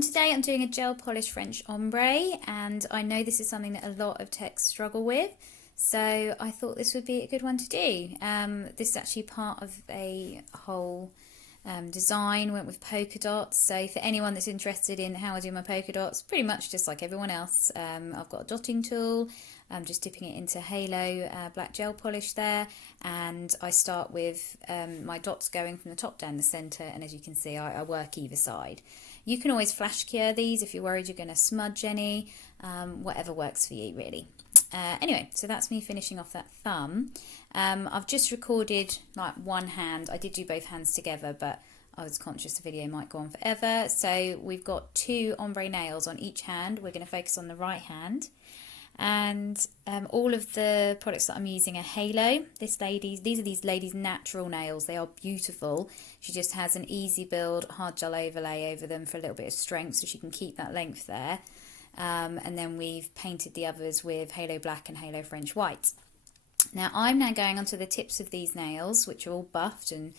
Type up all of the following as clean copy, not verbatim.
Today I'm doing a gel polish French ombre, and I know this is something that a lot of techs struggle with, so I thought this would be a good one to do. This is actually part of a whole design, went with polka dots, so for anyone that's interested in how I do my polka dots, pretty much just like everyone else. I've got a dotting tool, I'm just dipping it into Halo black gel polish there, and I start with my dots going from the top down the centre, and as you can see I work either side. You can always flash cure these if you're worried you're going to smudge any, whatever works for you really. Anyway, so that's me finishing off that thumb. I've just recorded like one hand. I did do both hands together, but I was conscious the video might go on forever. So we've got 2 ombre nails on each hand. We're going to focus on the right hand. And all of the products that I'm using are Halo. These are these ladies' natural nails. They are beautiful. She just has an easy build hard gel overlay over them for a little bit of strength, so she can keep that length there. And then we've painted the others with Halo Black and Halo French White. Now I'm going onto the tips of these nails, which are all buffed and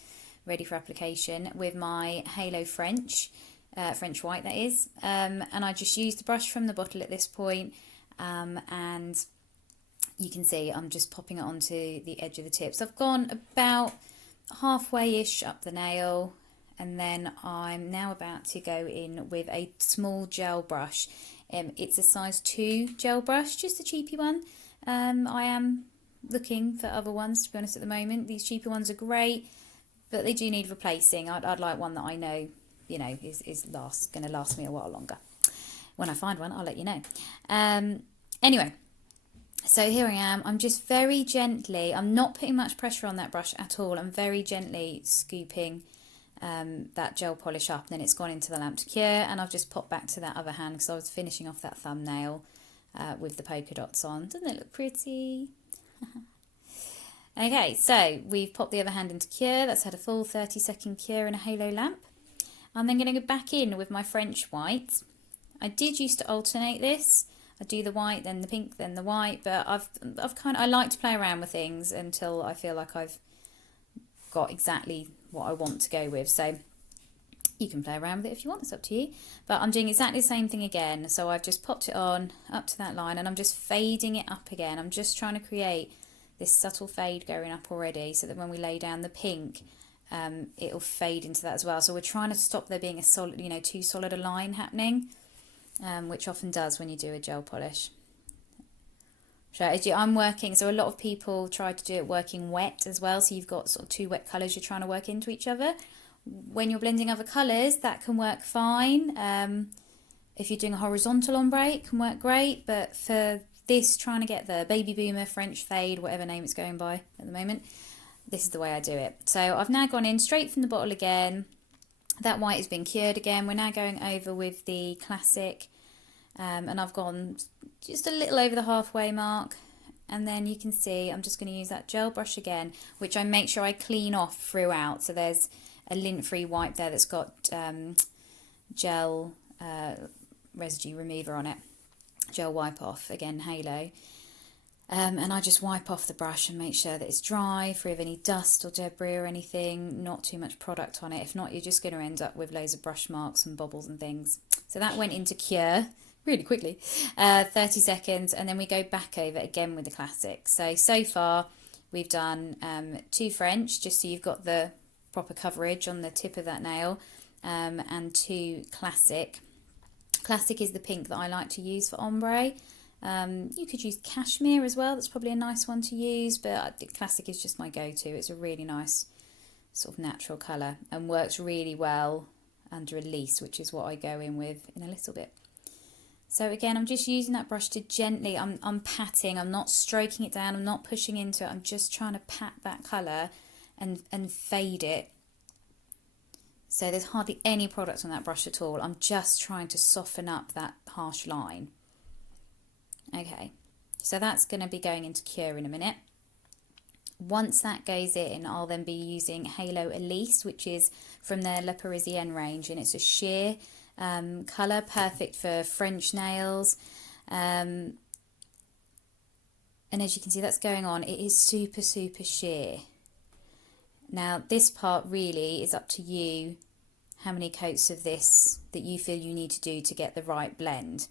ready for application, with my Halo French White that is. And I just use the brush from the bottle at this point. And you can see I'm just popping it onto the edge of the tips. I've gone about halfway-ish up the nail, and then I'm now about to go in with a small gel brush. It's a size 2 gel brush, just a cheapy one. I am looking for other ones, to be honest, at the moment. These cheaper ones are great, but they do need replacing. I'd like one that I know, is going to last me a while longer. When I find one, I'll let you know. Anyway, so here I am. I'm just very gently, I'm not putting much pressure on that brush at all. I'm very gently scooping that gel polish up, and then it's gone into the lamp to cure, and I've just popped back to that other hand because I was finishing off that thumbnail with the polka dots on. Doesn't it look pretty? Okay, so we've popped the other hand into cure. That's had a full 30-second cure in a Halo lamp. I'm then going to go back in with my French white. I did used to alternate this. I do the white, then the pink, then the white, but I like to play around with things until I feel like I've got exactly what I want to go with. So you can play around with it if you want, it's up to you. But I'm doing exactly the same thing again. So I've just popped it on up to that line, and I'm just fading it up again. I'm just trying to create this subtle fade going up already, so that when we lay down the pink, it'll fade into that as well. So we're trying to stop there being a solid, too solid a line happening. Which often does when you do a gel polish. So I'm working, so a lot of people try to do it working wet as well, so you've got sort of 2 wet colours you're trying to work into each other. When you're blending other colours, that can work fine. If you're doing a horizontal ombre, it can work great, but for this, trying to get the baby boomer, French fade, whatever name it's going by at the moment, this is the way I do it. So I've now gone in straight from the bottle again. That white has been cured again. We're now going over with the classic, and I've gone just a little over the halfway mark, and then you can see I'm just going to use that gel brush again, which I make sure I clean off throughout. So there's a lint-free wipe there that's got gel residue remover on it, gel wipe off, again Halo. And I just wipe off the brush and make sure that it's dry, free of any dust or debris or anything, not too much product on it. If not, you're just going to end up with loads of brush marks and bobbles and things. So that went into cure really quickly, 30 seconds, and then we go back over again with the classic. So far we've done 2 French, just so you've got the proper coverage on the tip of that nail, and 2 classic. Classic is the pink that I like to use for ombre. You could use cashmere as well, that's probably a nice one to use, but classic is just my go-to. It's a really nice sort of natural colour and works really well under elise, which is what I go in with in a little bit. So again, I'm just using that brush to gently, I'm patting, I'm not stroking it down, I'm not pushing into it, I'm just trying to pat that colour and fade it. So there's hardly any product on that brush at all. I'm just trying to soften up that harsh line. Okay, so that's going to be going into cure in a minute. Once that goes in, I'll then be using Halo Elise, which is from their La Parisienne range, and it's a sheer colour, perfect for French nails. And as you can see, that's going on. It is super, super sheer. Now, this part really is up to you how many coats of this that you feel you need to do to get the right blend.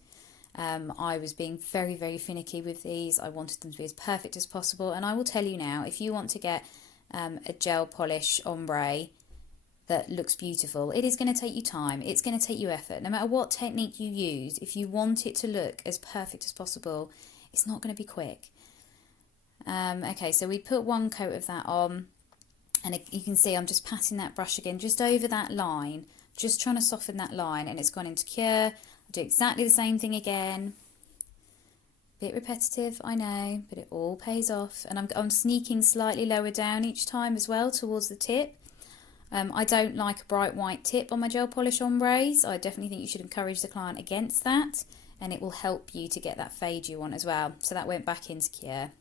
I was being very, very finicky with these. I wanted them to be as perfect as possible. And I will tell you now, if you want to get a gel polish ombre that looks beautiful, it is going to take you time. It's going to take you effort. No matter what technique you use, if you want it to look as perfect as possible, it's not going to be quick. Okay, so we put one coat of that on. And you can see I'm just patting that brush again, just over that line, just trying to soften that line, and it's gone into cure. I'll do exactly the same thing again. Bit repetitive, I know, but it all pays off. And I'm sneaking slightly lower down each time as well towards the tip. I don't like a bright white tip on my gel polish ombres. I definitely think you should encourage the client against that, and it will help you to get that fade you want as well. So that went back into cure.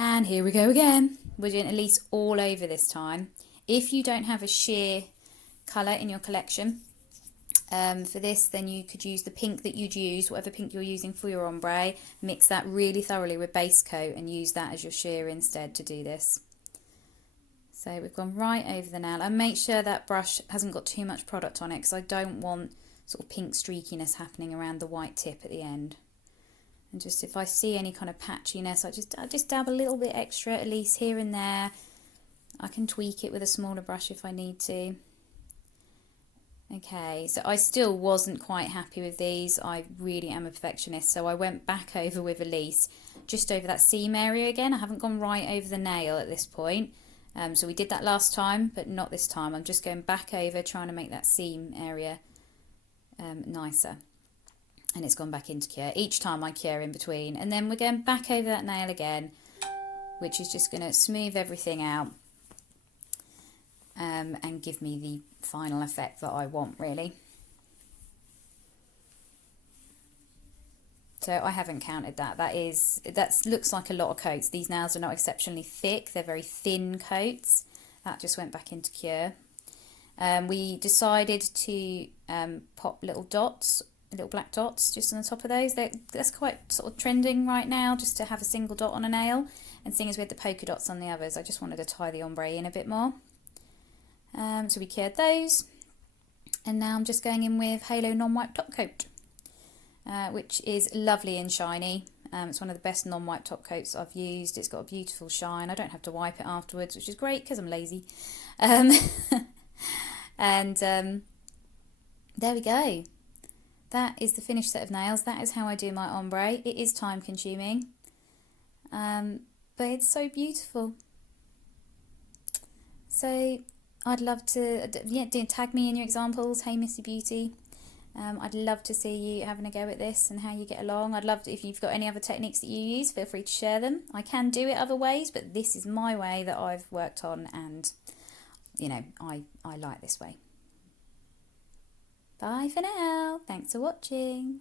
And here we go again. We're doing elise all over this time. If you don't have a sheer colour in your collection for this, then you could use the pink that you'd use, whatever pink you're using for your ombre. Mix that really thoroughly with base coat and use that as your sheer instead to do this. So we've gone right over the nail, and make sure that brush hasn't got too much product on it, because I don't want sort of pink streakiness happening around the white tip at the end. And just if I see any kind of patchiness, I just dab a little bit extra, at least here and there. I can tweak it with a smaller brush if I need to. Okay, so I still wasn't quite happy with these. I really am a perfectionist, so I went back over with elise, just over that seam area again. I haven't gone right over the nail at this point. So we did that last time, but not this time. I'm just going back over, trying to make that seam area nicer. And it's gone back into cure. Each time I cure in between. And then we're going back over that nail again, which is just going to smooth everything out and give me the final effect that I want, really. So I haven't counted that. That looks like a lot of coats. These nails are not exceptionally thick. They're very thin coats. That just went back into cure. We decided to pop little dots, little black dots just on the top of those. That's quite sort of trending right now, just to have a single dot on a nail. And seeing as we had the polka dots on the others, I just wanted to tie the ombre in a bit more. So we cured those. And now I'm just going in with Halo non-wipe top coat, which is lovely and shiny. It's one of the best non-wipe top coats I've used. It's got a beautiful shine. I don't have to wipe it afterwards, which is great because I'm lazy. And there we go. That is the finished set of nails. That is how I do my ombre. It is time consuming, but it's so beautiful. So I'd love to, tag me in your examples. Hey Missy Beauty. I'd love to see you having a go at this and how you get along. I'd love to, if you've got any other techniques that you use, feel free to share them. I can do it other ways, but this is my way that I've worked on, and I like this way. Bye for now. Thanks for watching.